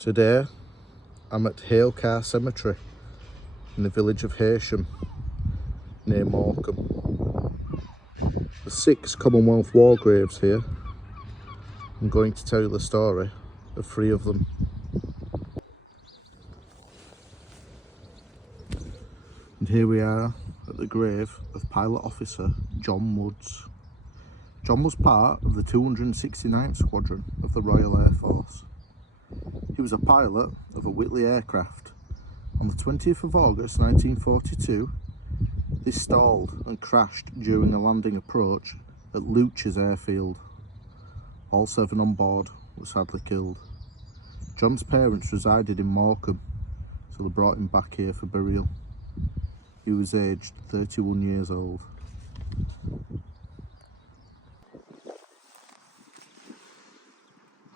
Today I'm at Hale Carr Cemetery in the village of Heysham near Morecambe. There's 6 Commonwealth war graves here. I'm going to tell you the story of 3 of them. And here we are at the grave of Pilot Officer John Woods. John was part of the 269th Squadron of the Royal Air Force. He was a pilot of a Whitley aircraft. On the 20th of August 1942, this stalled and crashed during a landing approach at Lancashire airfield. All 7 on board were sadly killed. John's parents resided in Morecambe, so they brought him back here for burial. He was aged 31 years old.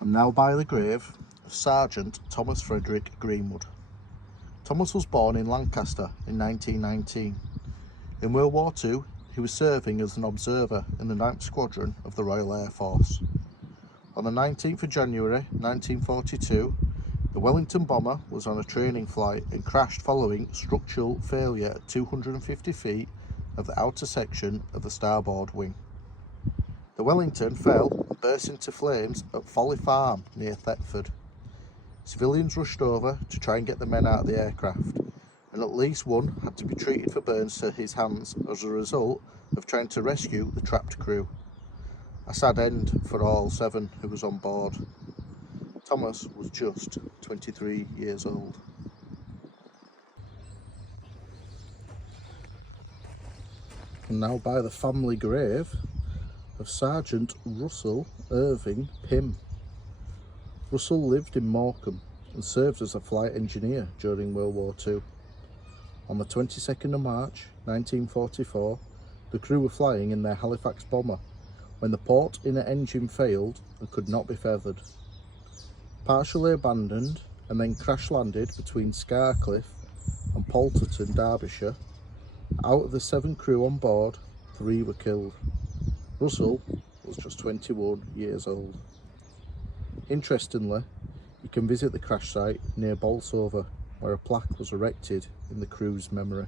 I'm now by the grave of Sergeant Thomas Frederick Greenwood. Thomas was born in Lancaster in 1919. In World War II, he was serving as an observer in the 9th Squadron of the Royal Air Force. On the 19th of January 1942, the Wellington bomber was on a training flight and crashed following structural failure at 250 feet of the outer section of the starboard wing. The Wellington fell and burst into flames at Folly Farm near Thetford. Civilians rushed over to try and get the men out of the aircraft, and at least one had to be treated for burns to his hands as a result of trying to rescue the trapped crew. A sad end for all 7 who was on board. Thomas was just 23 years old. And now by the family grave of Sergeant Russell Irving Pym. Russell lived in Morecambe and served as a flight engineer during World War II. On the 22nd of March 1944, the crew were flying in their Halifax bomber when the port inner engine failed and could not be feathered. Partially abandoned and then crash landed between Scarcliffe and Polterton, Derbyshire. Out of the 7 crew on board, 3 were killed. Russell was just 21 years old. Interestingly, you can visit the crash site near Bolsover, where a plaque was erected in the crew's memory.